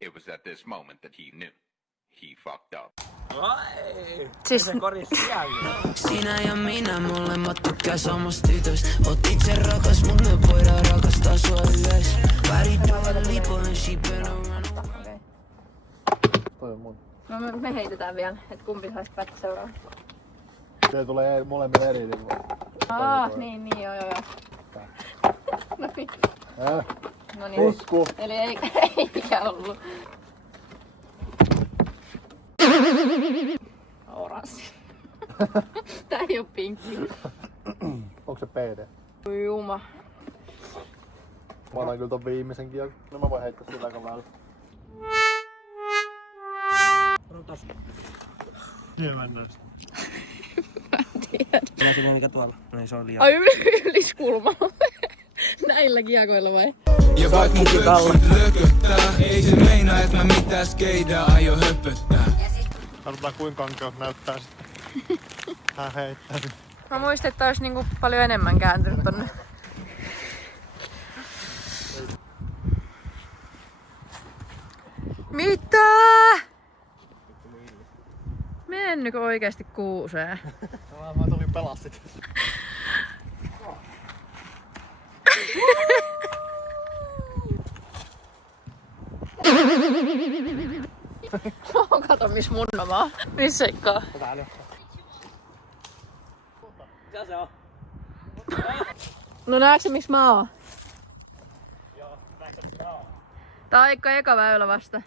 It was at this moment that he knew. He fucked up. Siis... Sinä ja minä molemmat tykkää samasta tytöstä. Oot itse rakas, mut me voidaan rakastaa sua yhdessä. Värittävän lipoen shipena. Okei. Toi on mun. No me heitetään vielä, et kumpi saisi päättää seuraava. Se tulee molemmille eri niin. Niin, joo. No niin. No niin. Usku. Eli eikä ollut. Oranssi. Tää ei oo pinkki. Onko se PD? Juma. Mä otan kyllä ton viimeisen kiekon. No mä voin heittää sillä aika vällä. Rotas. Niin mennään. Mä tiedän. Mä sinne mikä tuolla. No ei se on liian. Ai yliskulmalla. Näillä kiekoilla vai? Ja vaik mun pöksyt lököttää, ei se meinaa et mä mitään skeidaa aio höpöttää. Katsotaan kuinka kankeus näyttää sitten. Tää heittää. Mä muistin, että olisi niinku paljon enemmän kääntynyt tonne. Mitä? Mennykö oikeesti kuuseen? Mä tulin pelastit. Kato missä mun maa. Missä seikkaa? Mitä se on? No näetkö missä mä oon? Joo, näetkö mitä on? Tää on eka väylä vasta.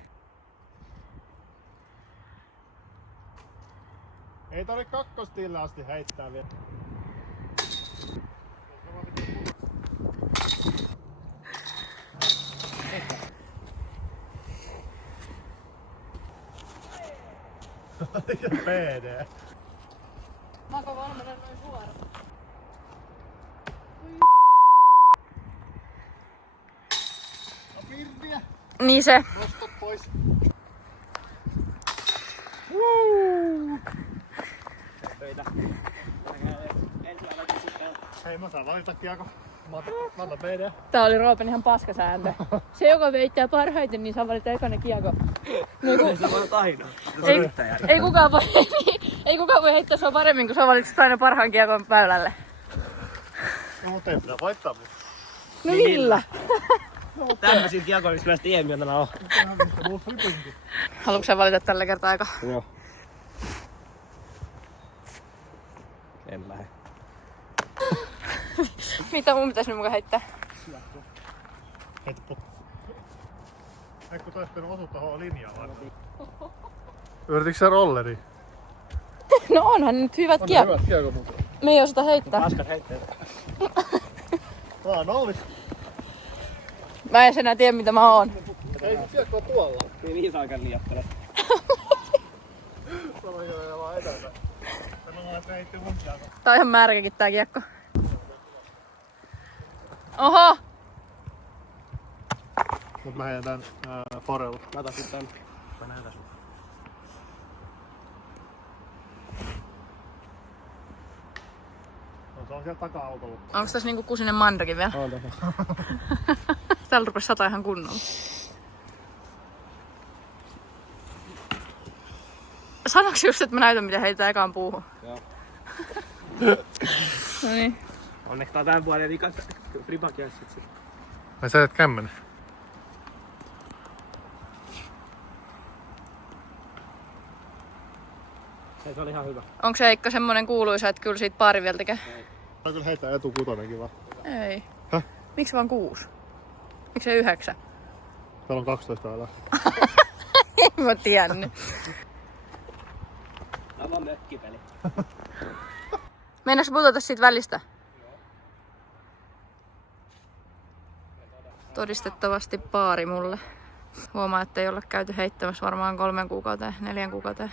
Ei tarvi kakkostille asti heittää vielä. Ja PD. Mä oon valmiina noin suoraan. No Pirdiä. Niin se. Nostot pois. Töitä. Ensin aloitin sitten. Hei mä saan valita kiekko. Mä otan PD. Tää oli Roopen ihan paskasääntö. Se joka veittää parhaiten, niin saa valita ekana kiekko. No, Se voi aina. ei kukaan voi heittää sua paremmin, kun sä valitset aina parhaan kiekon väylälle. No mut ei pitää voittaa mun. No millä? Tämmöisiä kiekoja, missä myös tiemiötänä on. Haluatko sä valita tällä kertaa aika? Joo. En lähde. Mitä mun pitäis nyt mukaan heittää? Heppu. Eikö toi sitten osu tohon linjaan vai? Yrititkö sä rolleri? No onhan nyt hyvät kiekot. Hyvät kiekot muuten. Me ei osata heittää. Paskat heitteet. Nolli. Mä en enää tiedä mitä mä oon. Ei kiekko tuolla. Niin saa käydä liiattele. Tuolla ei ole etätä. Sanotaan, että heitti mun kiekko. Tää on ihan märkäkin tää kiekko. Oho! Mut mä heitän forella. Mä otan sitten. Mä näytän sun. No, se on siellä taka-autolla. Onks tässä niinku kusinen mandakin vielä? On tässä. Täällä rupes sataa ihan kunnolla. Sanoks just, että mä näytän miten heitetään ekaan puuhun? Joo. Noniin. Onneksi tää on tämän vuoden ikan fribakia sit. Ai sä et kämmenen. Ei, se oli ihan hyvä. Onko se Eikka semmonen kuuluisa, että kyllä siitä pari vielä tekee? Mä kyllä heittää etukutonenkin vaan. Ei. Häh? Miksi vaan 6? Miksi se 9? Täällä on 12 täällä. En mä tiennyt. Tää on vaan mökkipeli. Mennäänkö putota siitä välistä? Todistettavasti paari mulle. Huomaa, että ei olla käyty heittämässä varmaan 3 kuukauteen, 4 kuukauteen.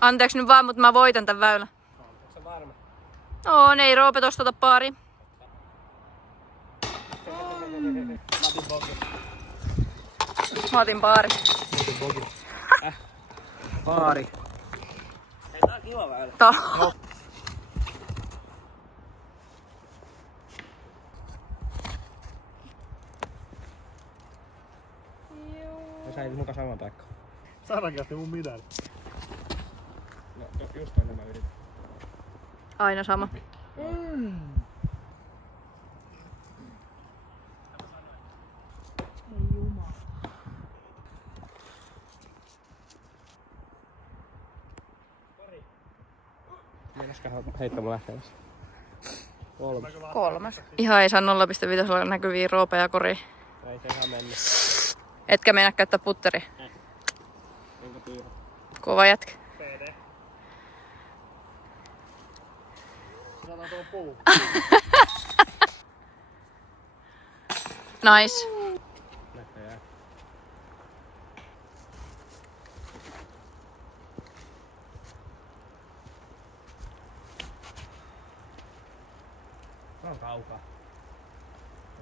Anteeksi nyt vaan, mutta mä voitan tän väylän. Onko se varma? Oo, ei Roope tosta ota paari. Matin bogi. Mä otin paari. Paari. Ei, tää on kiva väylä. Säilyt muka sama paikka. Saran kästi mun mitään. No just noin mä yritän. Aina sama. Meinaska heittää mun lähteessä? 3. Ihan ei saa 0,5 olla näkyviä roopeja koria. Ei se ihan mennyt. Etkä meinaa käyttää putteri. Enkä pyydä. Kova jätkä. PD. Saadaan tuon puu. Nice. Näköjään. On kaukaa.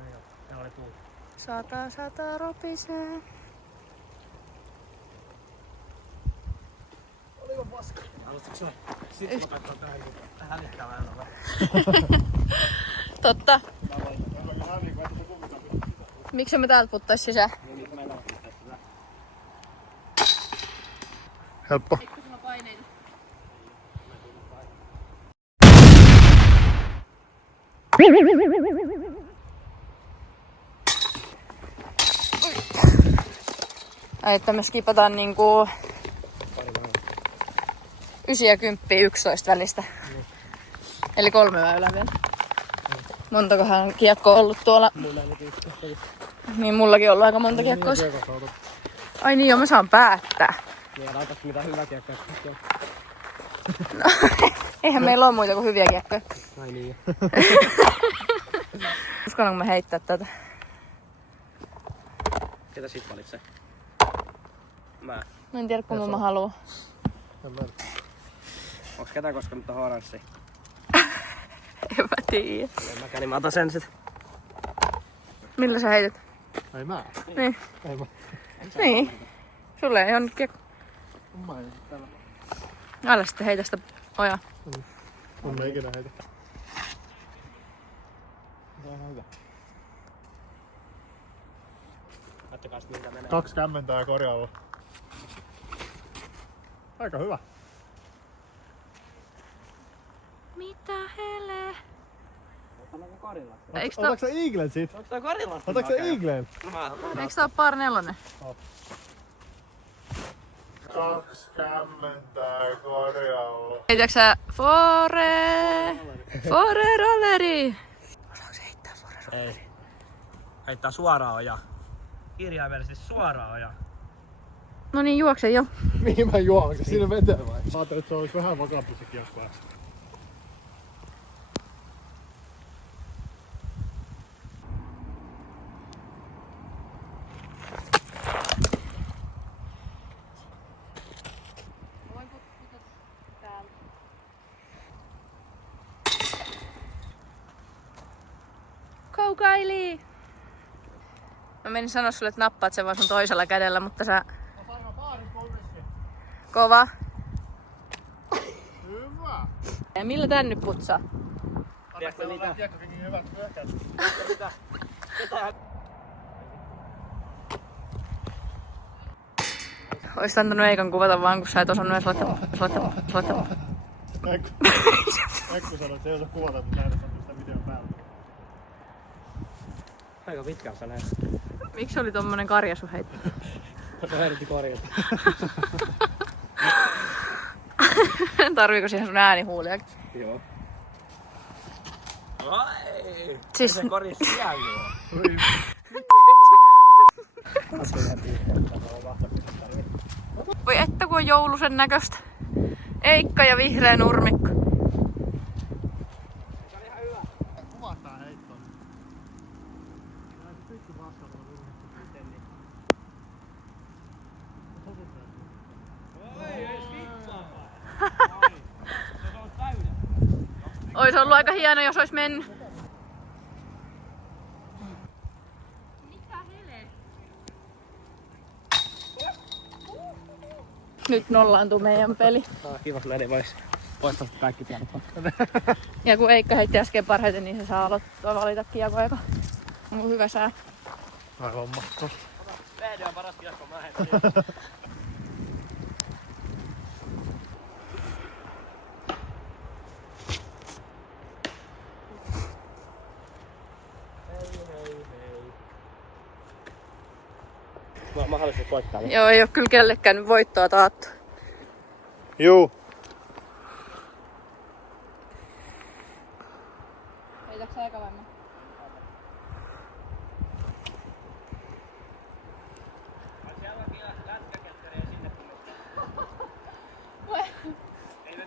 Ei oo. Täällä oli tuuli. Sata ropisee. Haluaisitko sä? Sitten mä katson tähän ehkä vähän. Totta. Miksi me täältä puttais sisään? Helppo. Ai, että me skipataan niinku 9 ja 10, 11 välistä. Eli 3 väylää vielä. Montakohan kiekkoa ollut tuolla? Mulla ei nyt Niin, mullakin on ollut aika monta kiekkoa. Ai niin, joo, mä saan päättää. Niin, laitaisi mitään hyvää kiekkoa. Eihän meillä ole muita kuin hyviä kiekkoja. Ai niin. Uskallanko mä heittää tätä? Ketä sit valitsee? Mä. Mä en tiedä, kumman mä haluan. Onks ketään koskenut tohon oranssiin? En mä tiedä. En mäkään, niin mä otan sen sit. Millä sä heität? Ei mä. Niin. Ei mä. Niin. Sulle ei oo nyt kiekko. Älä sitten heitä sitä ojaa. On mä ikinä heitä. Katsokaa sit miltä menee. 2 kämmentää korjaalla. Aika hyvä. Mitä hele? Otetaanko Karilla? Eiks Otatko sä Eaglen sit? Onks tää Karilla? Otatko sä Eaglen? Eiks tää oo par 4? 2 kämmentää korjaalla. Heitäks sä Fore rolleri? Osaatko sä heittää Fore rolleri? Ei. Heittää suoraan ojaa. Kirjaimellisesti suoraan ojaa. No niin, juokse jo. Mihin mä juoksen? Siinä veteen vai? Mä ajattelin, että se olisi vähän vakaampi se kiekko äsken. Koukaili! Mä menin sanoa sulle, että nappaat sen vaan sun toisella kädellä, mutta sä... Kova. Hyvä! Ja millä tän nyt putsaa? Tiedätkö mitä? Kiekkokin hyvät hyökkäät. Oisit antanut Eikan kuvata vaan, kun sä et osannut edes laittaa. Ekku sanoi, että se ei osaa kuvata, mutta näin sanoi sitä videon päällä. Aika pitkään sä näet. Miksi oli tommonen karja sun heitto? Se herätti korjata. Tarviiko siihen sun äänihuuliakin? Joo. Ai! Siis... Se korjasi siellä. Voi että kun on joulusen näköistä. Eikka ja vihreä nurmikko. Kuvat tää heitto. Näin pikku vastata Ois ollut aika hieno, jos ois mennyt. Nyt nollaantuu meidän peli. Kiva, näin vois poistaa kaikki tiedot. Ja kun Eikka heitti äsken parhaiten, niin se saa aloittaa valita kiekoja, kun on hyvä sää. Ai homma. Asian paras kiekko, mä heitän. Mulla on mahdollisuus voittaa. Joo, ei oo kyllä kellekään nyt voittoa taattu. Juu. Heitäks sä ekavemmin?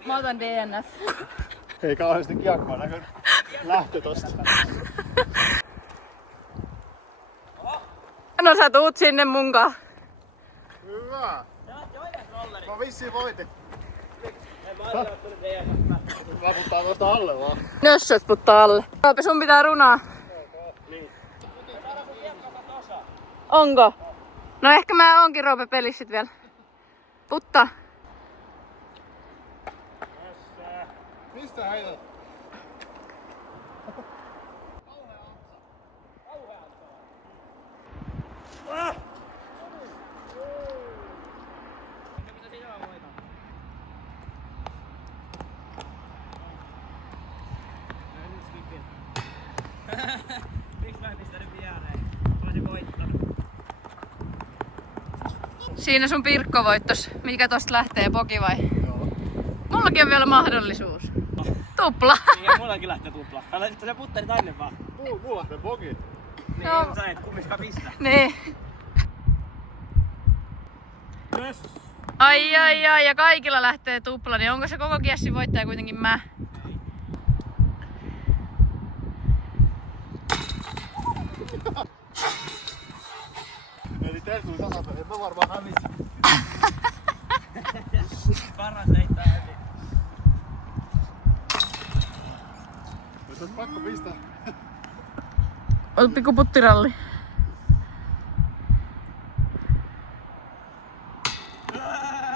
Mä otan DNF. Ei kauheasti kiekkoa näkynyt. Lähtö tosta. No sä tuut sinne munkaan. Hyvä. Mä vissiin voitin. Raputtaa tosta alle vaan. Nössöt puttaa alle. Roope, sun pitää runaa. Onko? No ehkä mä oonkin Roope pelissä sit vielä. Puttaa. Mistä heität? Miksi mä en pistänyt viereen? Mä olisin voittanut. Siinä sun Pirkko-voittos. Mikä tosta lähtee, poki vai? Joo. Mullakin on vielä mahdollisuus. Tupla. Niin, mullakin lähtee tupla. Älä sitten se putteri tänne vaan. Mulla lähtee bogi. Niin, No. sä et kummiskaan pistä. Niin. Yes. Ai ja kaikilla lähtee tupla, niin onko se koko kiessin voittaja kuitenkin mä? Eli teillä tuli tasapeli, mä varmaan hävisin. Paras heittää heti. Nyt on pakko pistää. Oot pikku puttiralli.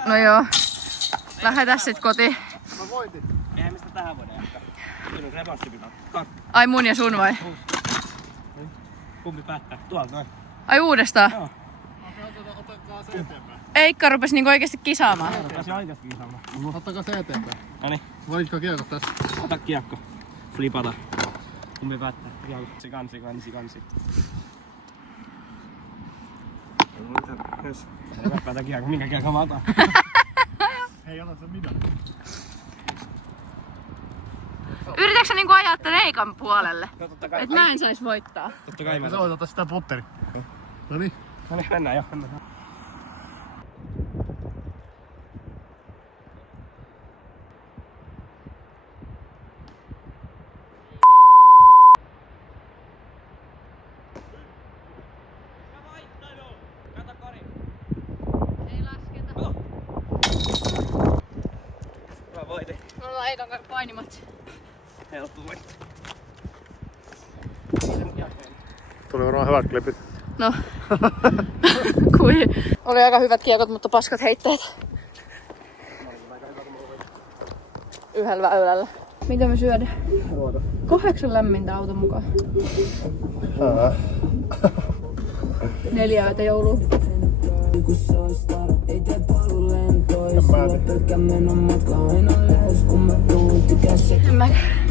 No joo. Lähdetään sit kotiin. Mä voitin. Eihän mistä tähän voida jatkaa. Kyllä revanssi pitää. Ai mun ja sun vai? Kumpi päättää? Tuolta noin. Ai uudestaan? Joo. Ottakaa se eteenpäin. Eikka rupes niinku oikeesti kisaamaan. Tosi oikeasti kisaamaan. Ottakaa se eteenpäin. Noniin. Valitkaa kiekot tässä. Ota kiekko. Flipata. Kumpi päättää? Kansi. Yes. Mä päätän kiekko. Minkä kiekko mä otan? Ei ota se mitään. Yritätkö sä niinku ajaa tän Eikan puolelle? No totta kai. Et mä en sais voittaa. Totta kai mä Sä voit ottaa sitä putteri. Noniin. Noniin, mennään jo. Ei lasketa. Mä voitin. Me ollaan Eikan kanssa painimatsi. Helppo voittaa. Tuli varmaan hyvät klipit. No. Kui. Oli aika hyvät kiekot, mutta paskat heitteet. Yhdellä väylällä. Mitä me syödään? 8 lämmintä auton mukaan. 4 yötä joulua. En mäkään.